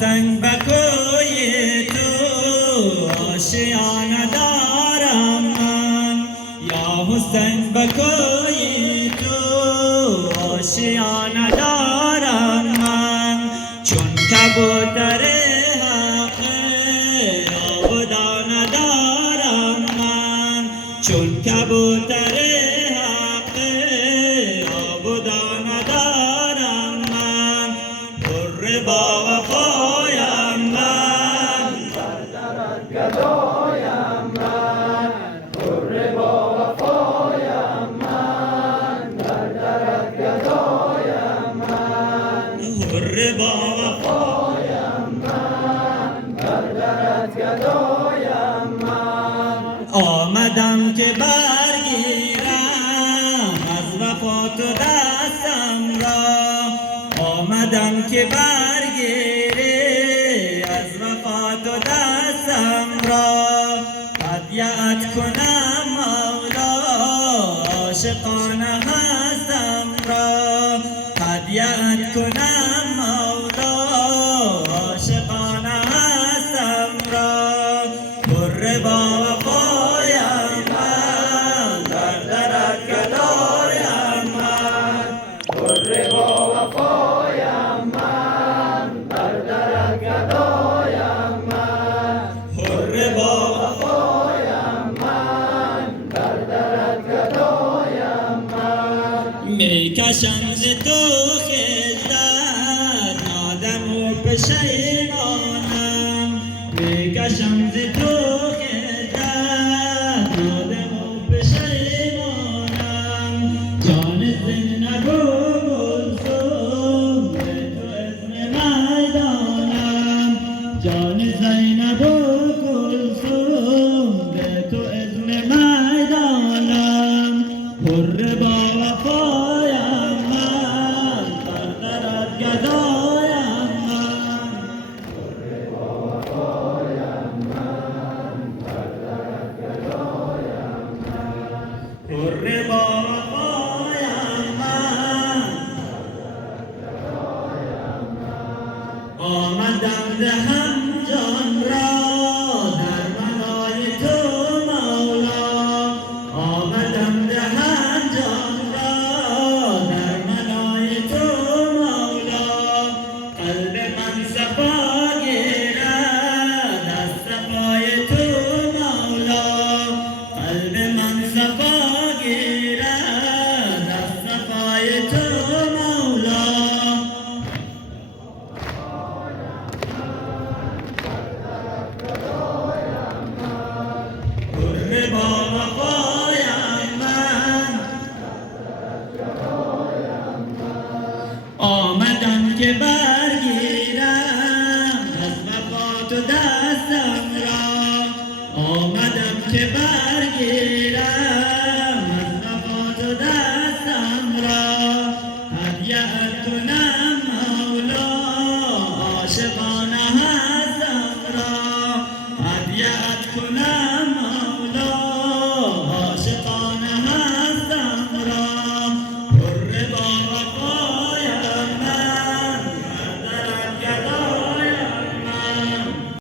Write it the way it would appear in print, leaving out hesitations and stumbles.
حسین بکوی تو آشیانه دارم من، یا حسین بکوی تو آشیانه دارم من. چون کبوتر حق آبدانه دارم من، چون کبوتر حق آبدانه دارم من. در با وفایم من، بردرد گدایم من. در با وفایم من، بردرد گدایم من. در با وفایم من، بردرد گدایم من. آمدم که برگیرم از وفا تو دستم را، آمدم که برگیری از وفا تو دستم را. هدیه‌ات کنم مولا عاشقانه هستم را، هدیه‌ات کنم مولا عاشقانه هستم را. در با وفایم من، بردرد گدایم من. در با وفایم من، بردرد گدایم من. در با وفایم من، بردرد گدایم من. میکشم ز تو خجلت نادم و پشیمانم، میکشم ز تو خجلت نادم و پشیمانم. جان زینب و گلثوم به تو اذن میدانم، جان زینب و گلثوم به تو اذن میدانم. حر با وفایم من، بردرد گدایم من. حر با